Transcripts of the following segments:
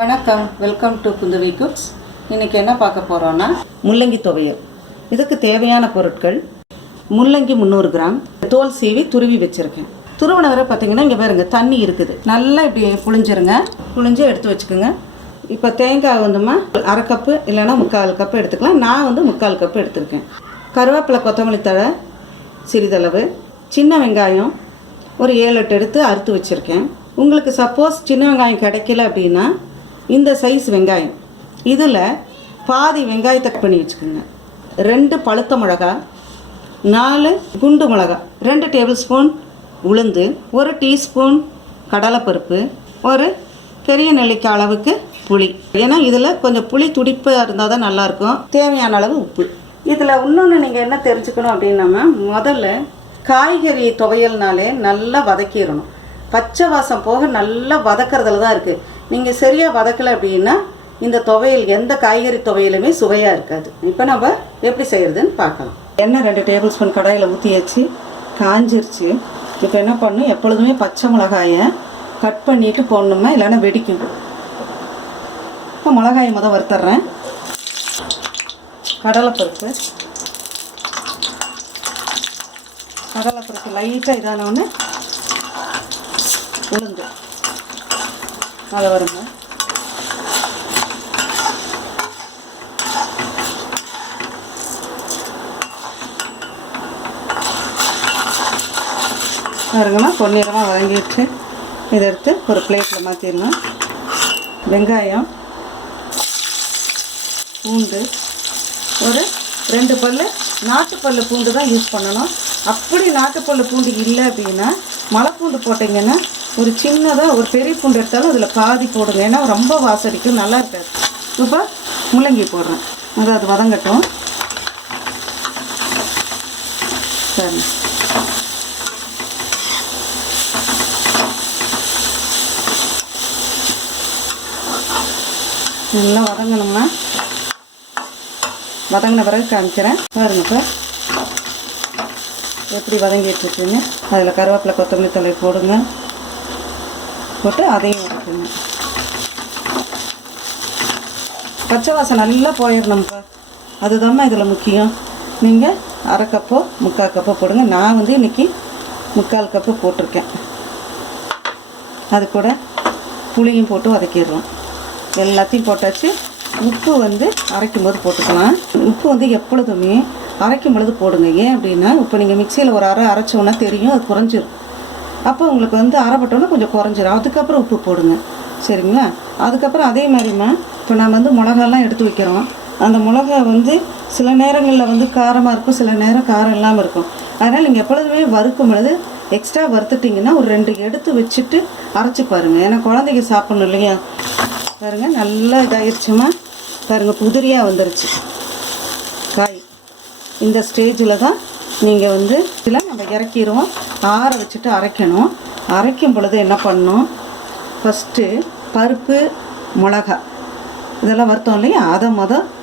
வணக்கம், welcome to Kundavai cooks. இன்றைக்கி என்ன பார்க்க போகிறோன்னா முள்ளங்கி துவையல். இதுக்கு தேவையான பொருட்கள்: முள்ளங்கி 300 கிராம், தோல் சீவி துருவி வச்சுருக்கேன். துருவன வரை பார்த்திங்கன்னா இங்கே பாருங்க தண்ணி இருக்குது, நல்லா இப்படி புழிஞ்சிருங்க. புழிஞ்சு எடுத்து வச்சுக்கோங்க. இப்போ தேங்காய் வந்துமா 1/2 கப்பு இல்லைன்னா 3/4 கப்பு எடுத்துக்கலாம். நான் 3/4 கப்பு எடுத்துருக்கேன். கருவேப்பிலை, கொத்தமல்லி தழை சிறிதளவு, சின்ன வெங்காயம் ஒரு 7-8 எடுத்து அறுத்து வச்சுருக்கேன். உங்களுக்கு சப்போஸ் சின்ன வெங்காயம் கிடைக்கல அப்படின்னா இந்த சைஸ் வெங்காயம், இதில் பாதி வெங்காயத்தை கட் பண்ணி வச்சுக்கோங்க. 2 பழுத்த மிளகா, 4 குண்டு மிளகா, 2 டேபிள் ஸ்பூன் உளுந்து, 1 டீஸ்பூன் கடலைப்பருப்பு, ஒரு பெரிய நெல்லிக்காய் அளவுக்கு புளி. ஏன்னா இதில் கொஞ்சம் புளி துடிப்பாக இருந்தால் தான் நல்லாயிருக்கும். தேவையான அளவு உப்பு. இதில் இன்னொன்று நீங்கள் என்ன தெரிஞ்சுக்கணும் அப்படின்னா, முதல்ல காய்கறி துவையல்னாலே நல்லா வதக்கிடணும். பச்சை வாசம் போக நல்லா வதக்கிறதுல தான் இருக்குது. நீங்கள் சரியாக வதக்கலை அப்படின்னா இந்த துவையல் எந்த காய்கறி துவையலுமே சுவையாக இருக்காது. இப்போ நம்ம எப்படி செய்கிறதுன்னு பார்க்கலாம். எண்ணெய் 2 டேபிள் ஸ்பூன் கடாயில் ஊற்றியாச்சு, காஞ்சிருச்சு. இப்போ என்ன பண்ணணும், எப்பொழுதுமே பச்சை மிளகாயை கட் பண்ணிவிட்டு போடணுமா, இல்லைன்னா வெடிக்கும். இப்போ மிளகாயை வறுத்துட்றேன். கடலைப்பருப்பு லைட்டாக இதானோன்னு உளுந்து அதை வருங்க. பாருங்கம்மா, பொன்னிறமாக வதங்கிடுச்சு. இதை எடுத்து ஒரு பிளேட்டில் மாற்றிடலாம். வெங்காயம், பூண்டு, ஒரு 2 பல் நாட்டுப்பல் பூண்டு தான் யூஸ் பண்ணணும். அப்படி நாட்டுப்பல் பூண்டு இல்லை அப்படின்னா மலைப்பூண்டு போட்டிங்கன்னா ஒரு சின்னதாக ஒரு பெரிய பூண்டு எடுத்தாலும் அதில் பாதி போடுங்க. ஏன்னா ரொம்ப வாசடிக்கும், நல்லா இருக்காது. இப்போ முள்ளங்கி போடுறேன், அது வதங்கட்டும். சரி, நல்லா வதங்கணும்னா வதங்கின பிறகு காமிக்கிறேன். பாருங்க இப்போ எப்படி வதங்கிட்டுருக்குங்க. அதில் கருவேப்பிலை, கொத்தமல்லி தழை போடுங்க. போட்டு அதையும் வதக்குங்க. பச்சை வாசம் நல்லா போயிடணும்ப்பா, அதுதாம்மா இதில் முக்கியம். நீங்கள் 1/2 கப்போ 3/4 கப்போ போடுங்க. நான் இன்றைக்கி 3/4 கப்பு போட்டிருக்கேன். அது கூட புளியும் போட்டு வதக்கிடுறோம். எல்லாத்தையும் போட்டாச்சு. உப்பு அரைக்கும் போது போட்டுக்கலாம். உப்பு எப்பொழுதுமே அரைக்கும் பொழுது போடுங்க. ஏன் அப்படின்னா இப்போ நீங்கள் மிக்சியில் ஒரு அரைச்சோன்னா தெரியும், அது குறைஞ்சிரும். அப்போ உங்களுக்கு அரைப்பட்டோன்னா கொஞ்சம் குறைஞ்சிரும். அதுக்கப்புறம் உப்பு போடுங்க, சரிங்களா? அதுக்கப்புறம் அதே மாதிரிமா இப்போ நான் மிளகாலாம் எடுத்து வைக்கிறோம். அந்த மிளகா சில நேரங்களில் காரமாக இருக்கும், சில நேரம் காரம் இல்லாமல் இருக்கும். அதனால் நீங்கள் எப்பொழுதுமே வறுக்கும் பொழுது எக்ஸ்ட்ரா வறுத்துட்டிங்கன்னா ஒரு 2 எடுத்து வச்சுட்டு அரைச்சி பாருங்கள். ஏன்னா குழந்தைங்க சாப்பிட்ணும் இல்லையா? பாருங்கள், நல்லா இதாகிடுச்சுமா. பாருங்கள், புதிரியாக வந்துருச்சு காய். இந்த ஸ்டேஜில் தான் நீங்கள் இதில் நம்ம இறக்கிடுவோம். ஆற வச்சுட்டு அரைக்கணும். அரைக்கும் பொழுது என்ன பண்ணணும், ஃபஸ்ட்டு பருப்பு, மிளகா இதெல்லாம் வறுத்தோம் இல்லையா, அதை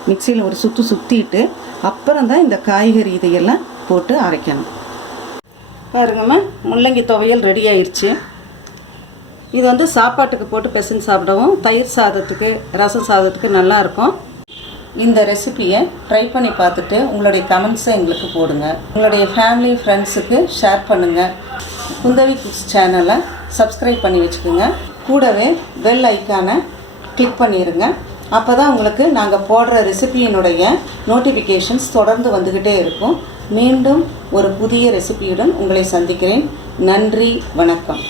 மிக்சியில் ஒரு சுற்றிட்டு அப்புறம் தான் இந்த காய்கறி இதையெல்லாம் போட்டு அரைக்கணும். பாருங்கம்மா, முள்ளங்கி துவையல் ரெடி ஆயிடுச்சு. இது சாப்பாட்டுக்கு போட்டு பிசைஞ்சு சாப்பிடவும், தயிர் சாதத்துக்கு, ரசம் சாதத்துக்கு நல்லாயிருக்கும். இந்த ரெசிபியை ட்ரை பண்ணி பார்த்துட்டு உங்களுடைய கமெண்ட்ஸை எங்களுக்கு போடுங்க. உங்களுடைய ஃபேமிலி, ஃப்ரெண்ட்ஸுக்கு ஷேர் பண்ணுங்கள். குந்தவி குக்ஸ் சேனலை சப்ஸ்கிரைப் பண்ணி வச்சுக்கோங்க. கூடவே பெல் ஐக்கானை கிளிக் பண்ணிடுங்க. அப்போ தான் உங்களுக்கு நாங்கள் போடுற ரெசிபியினுடைய நோட்டிஃபிகேஷன்ஸ் தொடர்ந்து வந்துக்கிட்டே இருக்கும். மீண்டும் ஒரு புதிய ரெசிபியுடன் உங்களை சந்திக்கிறேன். நன்றி, வணக்கம்.